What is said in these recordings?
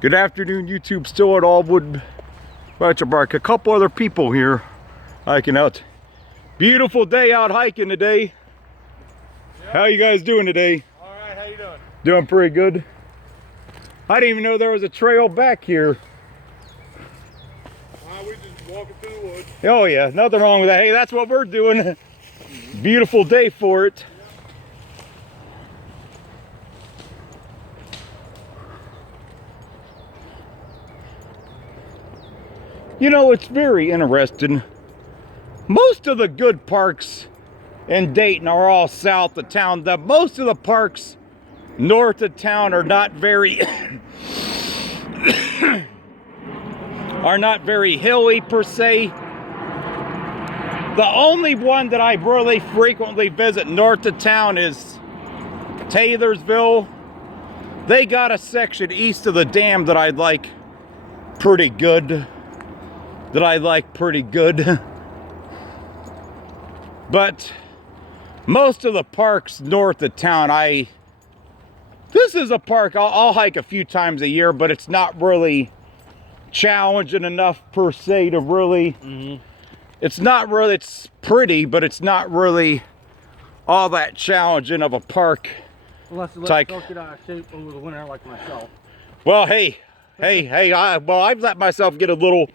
Good afternoon, YouTube. Still at Aullwood, MetroPark. A couple other people here hiking out. Beautiful day out hiking today. Yep. How you guys doing today? All right, how you doing? Doing pretty good. I didn't even know there was a trail back here. We just walking through the woods. Oh yeah, nothing wrong with that. Hey, that's what we're doing. Beautiful day for it. You know, it's very interesting. Most of the good parks in Dayton are all south of town. Most of the parks north of town are not very hilly per se. The only one that I really frequently visit north of town is Taylorsville. They got a section east of the dam that I like pretty good. But most of the parks north of town, this is a park I'll hike a few times a year, but it's not really challenging enough per se to really, it's pretty, but it's not really all that challenging of a park. Unless it lets yourself get out of shape over the winter like myself. Well, hey, I've let myself get a little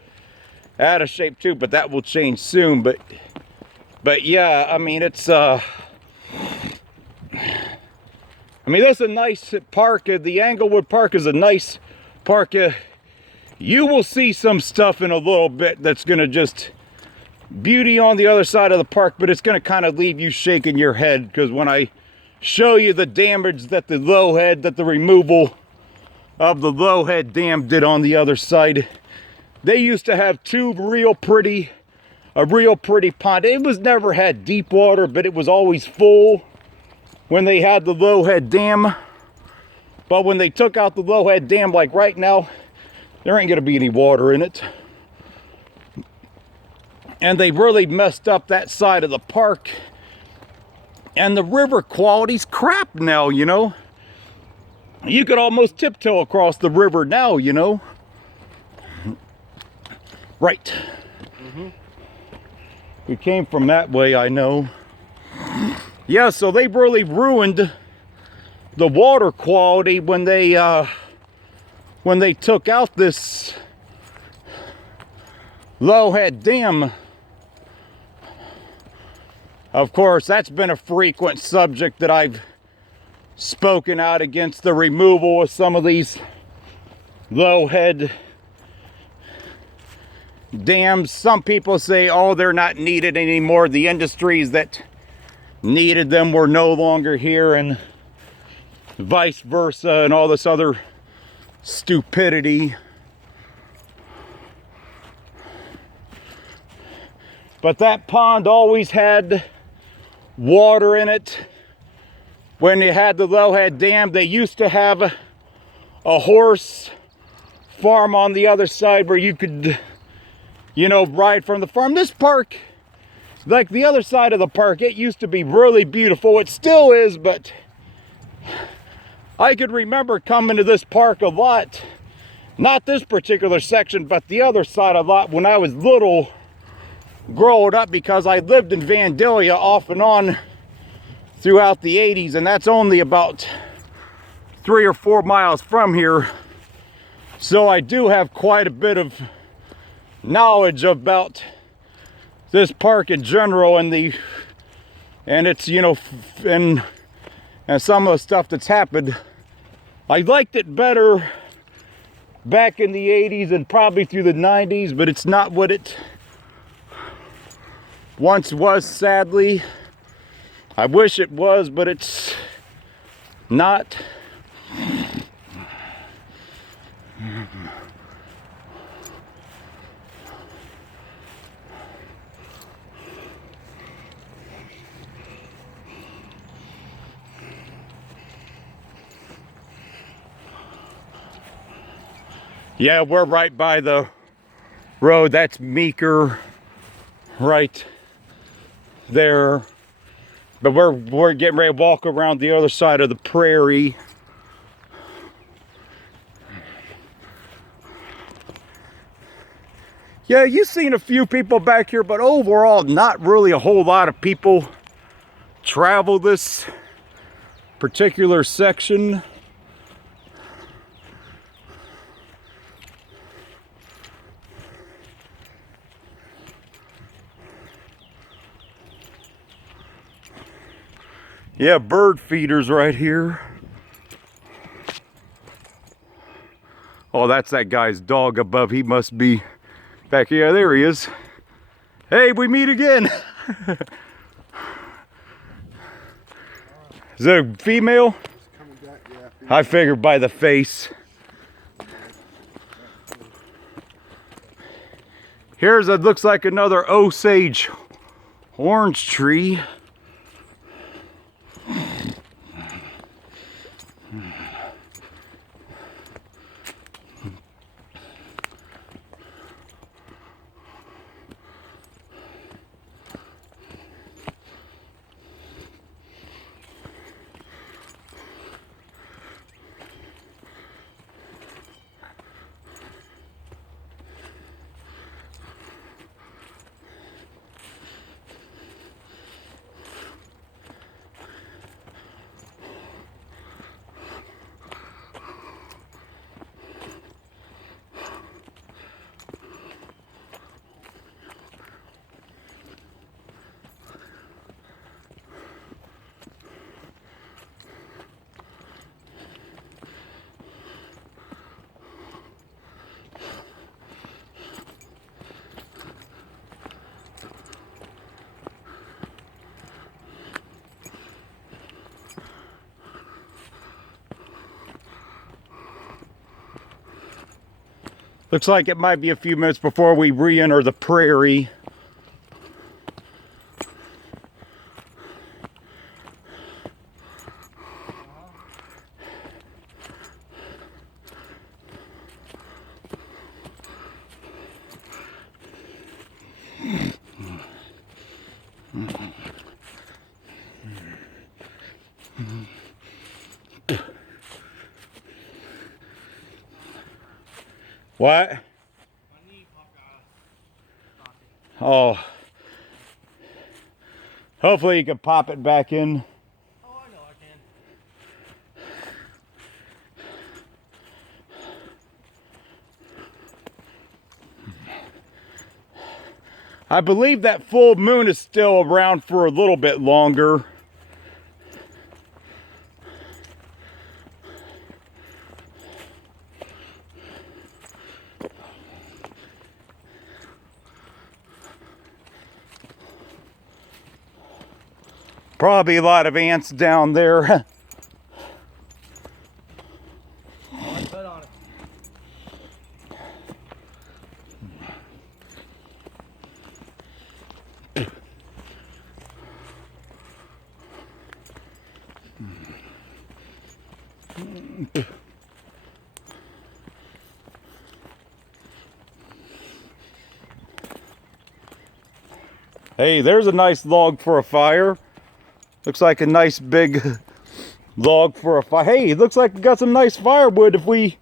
out of shape too, but that will change soon. But yeah, I mean, it's this is a nice park. The Aullwood Park is a nice park. You will see some stuff in a little bit that's gonna just beauty on the other side of the park, but it's gonna kind of leave you shaking your head, because when I show you the damage that the removal of the Lowhead Dam did on the other side. They used to have a real pretty pond. It was never had deep water, but it was always full when they had the Lowhead Dam. But when they took out the Lowhead Dam, like right now, there ain't gonna be any water in it. And they really messed up that side of the park. And the river quality's crap now, you know. You could almost tiptoe across the river now, you know. Right. We came from that way, I know. Yeah, so they really ruined the water quality when they took out this Lowhead Dam. Of course, that's been a frequent subject that I've spoken out against, the removal of some of these Lowhead dams. Some people say, oh, they're not needed anymore. The industries that needed them were no longer here, and vice versa, and all this other stupidity. But that pond always had water in it. When they had the Lowhead Dam, they used to have a horse farm on the other side where you could, you know, ride from the farm. This park, like the other side of the park, it used to be really beautiful. It still is, but I could remember coming to this park a lot. Not this particular section, but the other side a lot when I was little, growing up, because I lived in Vandalia off and on throughout the 80s, and that's only about 3 or 4 miles from here. So I do have quite a bit of knowledge about this park in general, and it's, you know, and some of the stuff that's happened. I liked it better back in the 80s and probably through the 90s, but it's not what it once was, sadly. I wish it was, but it's not. Yeah, we're right by the road. That's Meeker right there. But we're getting ready to walk around the other side of the prairie. Yeah, you've seen a few people back here, but overall, not really a whole lot of people travel this particular section. Yeah, bird feeders right here. Oh, that's that guy's dog above. He must be back here. There he is. Hey, we meet again. Is that a female? I figured by the face. Here's it looks like another Osage orange tree. Looks like it might be a few minutes before we re-enter the prairie. What? Oh. Hopefully you can pop it back in. Oh, I know I can. I believe that full moon is still around for a little bit longer. Probably a lot of ants down there. Put on it. Hey, there's a nice log for a fire. Looks like a nice big log for a fire. Hey, it looks like we got some nice firewood if we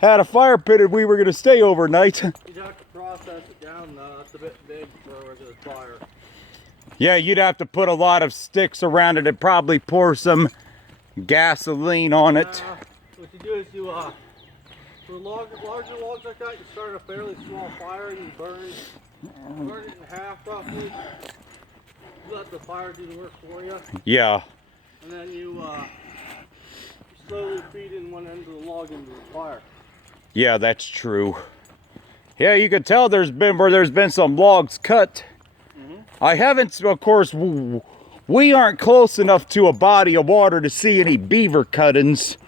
had a fire pit and we were going to stay overnight. You'd have to process it down though. That's a bit big for a regular fire. Yeah, you'd have to put a lot of sticks around it and probably pour some gasoline on it. What you do is you, for larger logs like that, you start a fairly small fire and you burn it in half roughly. Let the fire do the work for you. Yeah. And then you slowly feed in one end of the log into the fire. Yeah, that's true. Yeah, you can tell there's been some logs cut. I haven't, of course, we aren't close enough to a body of water to see any beaver cuttings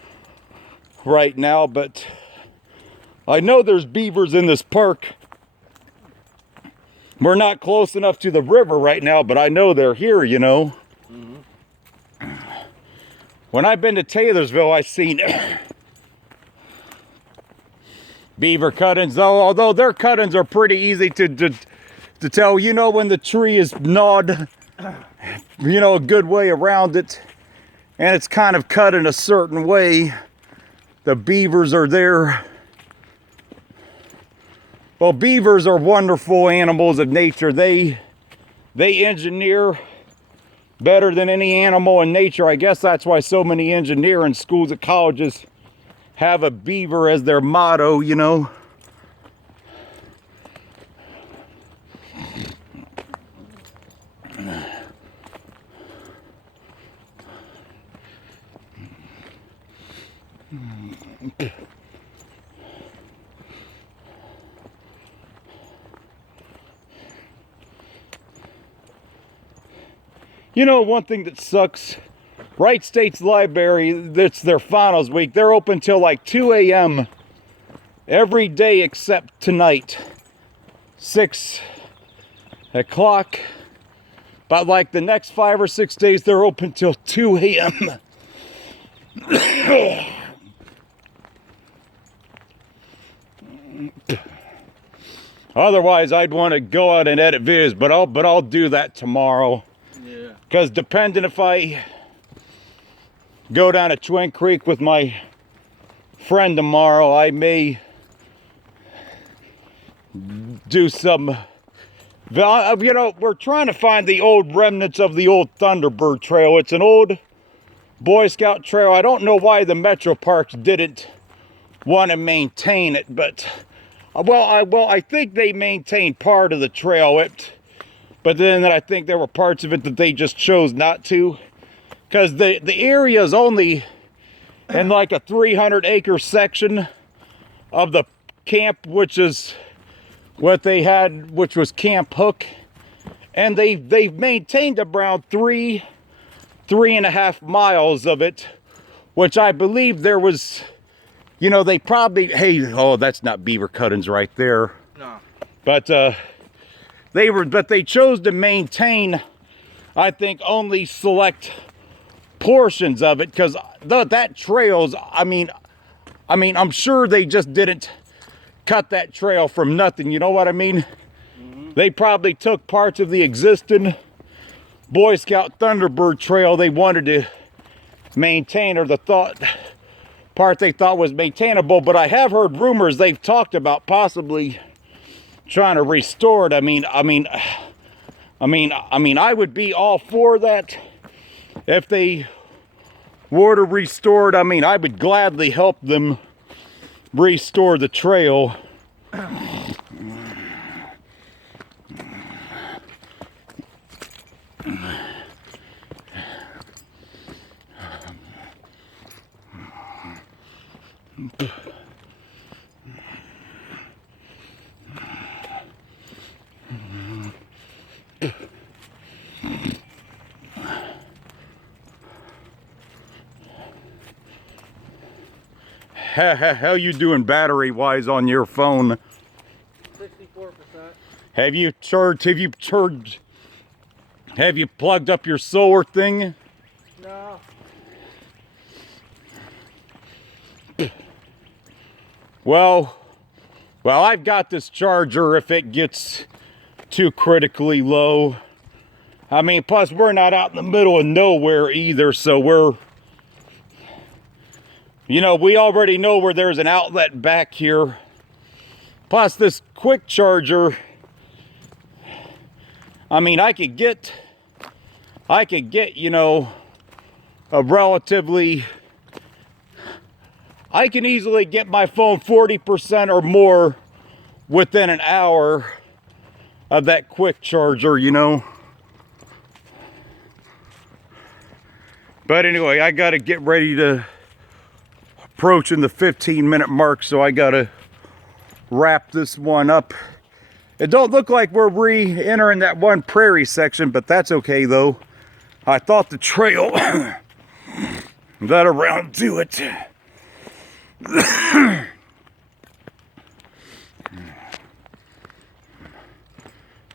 right now, but I know there's beavers in this park. We're not close enough to the river right now, but I know they're here, you know. When I've been to Taylorsville, I've seen beaver cuttings, though, although their cuttings are pretty easy to tell, you know, when the tree is gnawed, you know, a good way around it, and it's kind of cut in a certain way. The beavers are there. Well, beavers are wonderful animals of nature. They engineer better than any animal in nature. I guess that's why so many engineering schools at colleges have a beaver as their motto, you know. You know, one thing that sucks, Wright State's Library, it's their finals week. They're open till like 2 a.m. every day except tonight, 6 o'clock. But like the next 5 or 6 days, they're open till 2 a.m. Otherwise, I'd want to go out and edit videos, but I'll do that tomorrow. Yeah. Because depending if I go down to Twin Creek with my friend tomorrow, I may do some, you know, we're trying to find the old remnants of the old Thunderbird Trail. It's an old Boy Scout trail. I don't know why the MetroParks didn't want to maintain it, but I think they maintained part of the trail. But then I think there were parts of it that they just chose not to, because the area is only in like a 300-acre section of the camp, which is what they had, which was Camp Hook, and they've maintained around 3.5 miles of it, which I believe there was, you know, they probably, hey, oh, that's not beaver cuttings right there. No. But they chose to maintain, I think, only select portions of it, because that trail's, I mean, I'm sure they just didn't cut that trail from nothing, you know what I mean? Mm-hmm. They probably took parts of the existing Boy Scout Thunderbird Trail they wanted to maintain, or the part they thought was maintainable, but I have heard rumors they've talked about possibly trying to restore it. I mean, I would be all for that if they were to restore it. I mean, I would gladly help them restore the trail. How you doing battery wise on your phone? 64%. Have you plugged up your solar thing? No. Well, I've got this charger if it gets too critically low. I mean, plus we're not out in the middle of nowhere either, so you know, we already know where there's an outlet back here. Plus this quick charger, I mean, I could get, you know, I can easily get my phone 40% or more within an hour of that quick charger, you know. But anyway, I gotta get ready to approaching the 15-minute mark, so I gotta wrap this one up. It don't look like we're re-entering that one prairie section, but that's okay though. I thought the trail that around to it.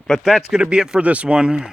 But that's gonna be it for this one.